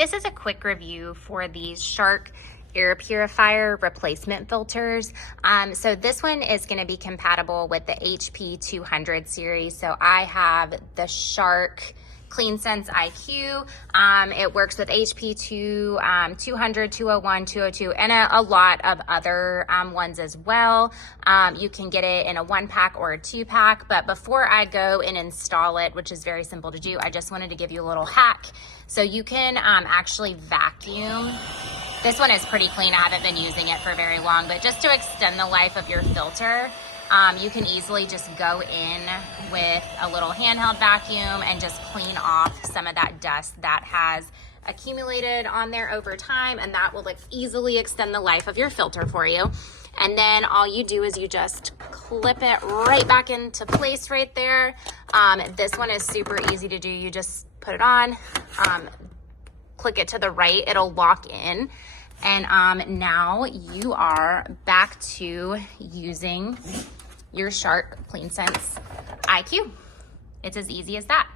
This is a quick review for these Shark Air Purifier Replacement Filters. So this one is going to be compatible with the HP200 series. So I have the Shark CleanSense IQ. It works with HP200, 201, 202, and a lot of other ones as well. You can get it in a 1-pack or a 2-pack, but before I go and install it, which is very simple to do, I just wanted to give you a little hack. So you can actually vacuum. This one is pretty clean. I haven't been using it for very long, but just to extend the life of your filter, you can easily just go in with a little handheld vacuum and just clean off some of that dust that has accumulated on there over time, and that will easily extend the life of your filter for you. And then all you do is you just clip it right back into place right there. This one is super easy to do. You just put it on, click it to the right, it'll lock in. And now you are back to using your Shark CleanSense IQ. It's as easy as that.